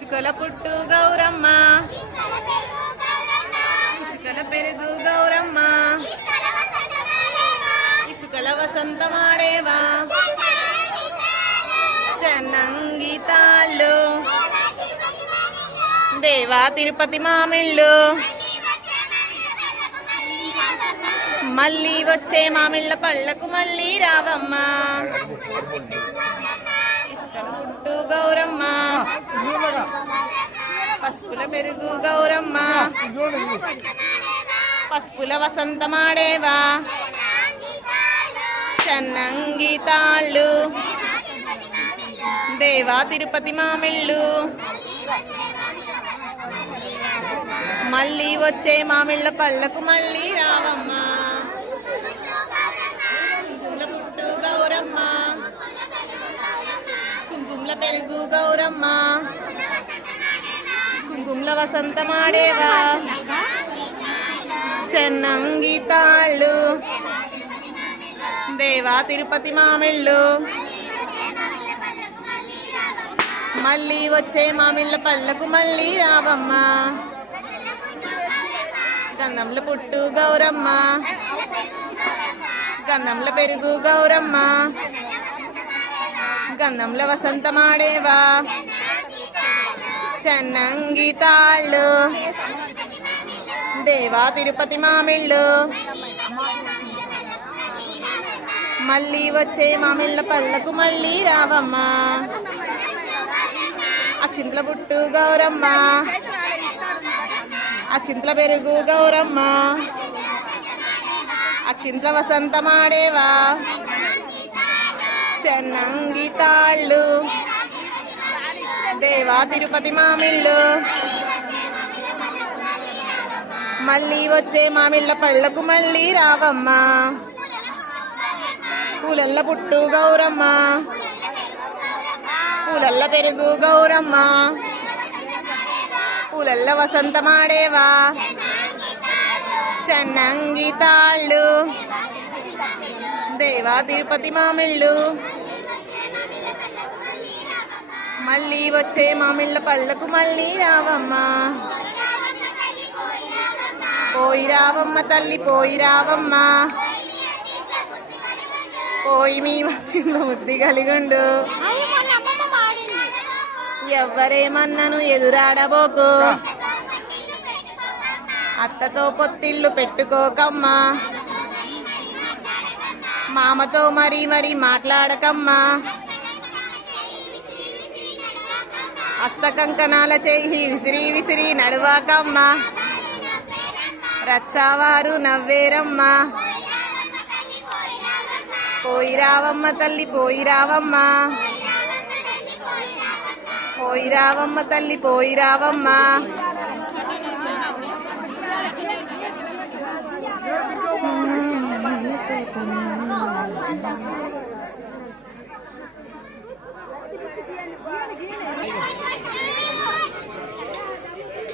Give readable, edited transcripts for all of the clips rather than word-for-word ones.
ఇసుకల పుట్టు గౌరమ్మ, ఇసుకల పెరుగు గౌరమ్మ, ఇసుకల వసంతమాడేవా చెన్నంగి తాళ్ళు దేవా తిరుపతి మామిళ్ళు మళ్ళీ వచ్చే మామిళ్ళ పళ్ళకు మళ్ళీ రావమ్మ. పుట్టు గౌరమ్మ, పసుపుల పెరుగు గౌరమ్మ, పసుపుల వసంతమాడేవా చెన్నంగి తాళ్ళు దేవా తిరుపతి మామిళ్ళు మళ్ళీ వచ్చే మామిళ్ళ పళ్ళకు మళ్ళీ రావమ్మ. కుంకుమల పుట్టు గౌరమ్మ, కుంకుమల పెరుగు గౌరమ్మ, కుంకుమల వసంతమాడేవా చెన్నంగి తాళ్ళు దేవా తిరుపతి మామిళ్ళు మళ్ళీ వచ్చే మామిళ్ళ పళ్ళకు మళ్ళీ రావమ్మ. గంధంల పుట్టు గౌరమ్మ, గంధంల పెరుగు గౌరమ్మ, గంధంల వసంతమాడేవా చెన్నంగి తాళ్ళు దేవా తిరుపతి మామిళ్ళు మళ్ళీ వచ్చే మామిళ్ళ పళ్ళకు మళ్ళీ రావమ్మ. అక్షింతల పుట్టు గౌరమ్మ, అక్షింతల పెరుగు గౌరమ్మ, అక్షింతల వసంతమాడేవా చెన్నంగి తాళ్ళు దేవా తిరుపతి మామిళ్ళు మళ్ళీ వచ్చే మామిళ్ళ పళ్ళకు మళ్ళీ రావమ్మ. పూలల్ల పుట్టు గౌరమ్మ, పూలల్ల పెరుగు గౌరమ్మ, పూలల్ల వసంతమాడేవా చెన్నంగి తాళ్ళు దేవా తిరుపతి మామిళ్ళు మళ్ళీ వచ్చే మామిళ్ళ పళ్ళకు మళ్ళీ రావమ్మ. పోయి రావమ్మ తల్లి పోయి రావమ్మ, పోయి మీ మధ్యలో బుద్ధి కలిగుండు ఎవ్వరేమన్నను ఎదురాడబోకు, అత్తతో పొత్తిళ్ళు పెట్టుకోకమ్మా, మామతో మరీ మరీ మాట్లాడకమ్మా, హస్తకంకణాల చేయి విసిరి విసిరి నడువాకమ్మా, రచ్చావారు నవ్వేరమ్మా. పోయి రావమ్మ తల్లి పోయి రావమ్మ, పోయి రావమ్మ తల్లి పోయి రావమ్మ.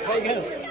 Very good.